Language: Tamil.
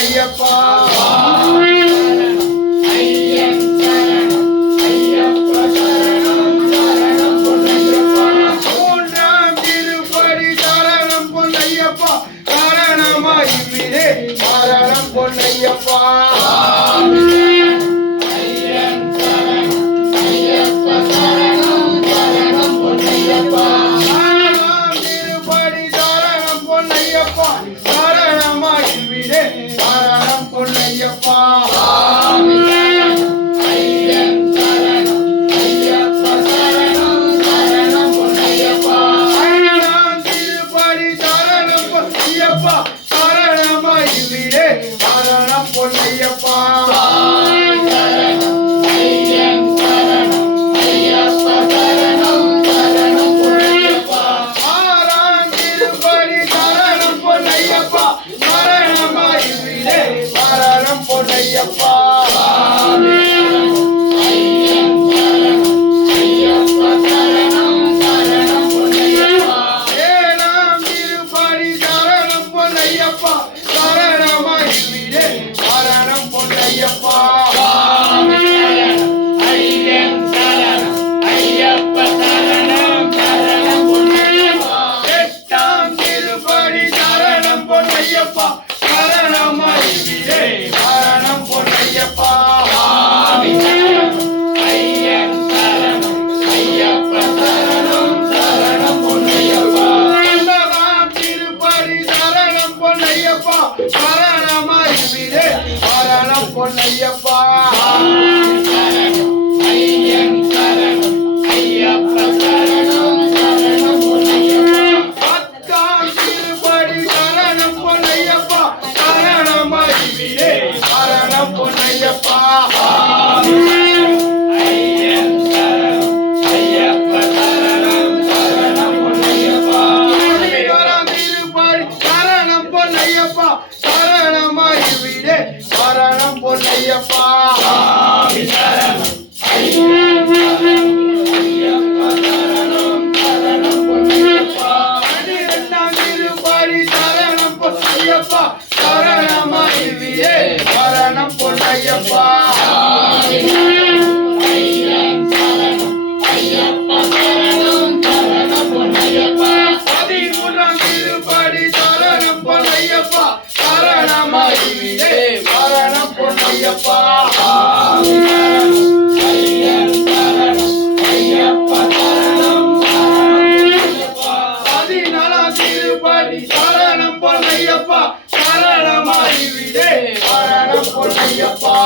பொன்னையப்பா மூன்றாம் திருப்படி சரணம் பொன்னையப்பா சரணமாய் விடே சரணம் பொன்னையப்பா சரணமாய் விடே சரணம் பொன்னையப்பா சரணமாய் விடே சரணம் பொன்னையப்பா ஆறாம் திருப்படி சரணம் பொன்னையப்பா சரணமாய் விடே சரணம் பொன்னையப்பா ஏழாம் திருப்படி சரணம் பொன்னையப்பா சரணமாய் விடே சரணம் பொன்னையப்பா எட்டாம் திருப்படி சரணம் பொன்னையப்பா சரணமாய் விடே சரணம் பொன்னையப்பா ஒன்பதாம் திருப்படி சரணம் பொன்னையப்பா சரணமாய் விடே சரணம் பொன்னையப்பா பத்தாம் திருப்படி சரணம் பொன்னையப்பா சரணமாய் விடே சரணம் பொன்னையப்பா பதினோராம் திருப்படி சரணம் பொன்னையப்பா சரணமாய் விடே சரணம் பொன்னையப்பா பன்னிரெண்டாம் திருப்படி சரணம் பொன்னையப்பா சரணமாய் விடே சரணம் பொன்னையப்பா பதிமூன்றாம் திருப்படி சரணம் பொன்னையப்பா சரணமாய் விடே சரணம் பொன்னையப்பா பதினாலாம் திருப்படி சரணம் பொன்னையப்பா சரணமாய் விடே சரணம் பொன்னையப்பா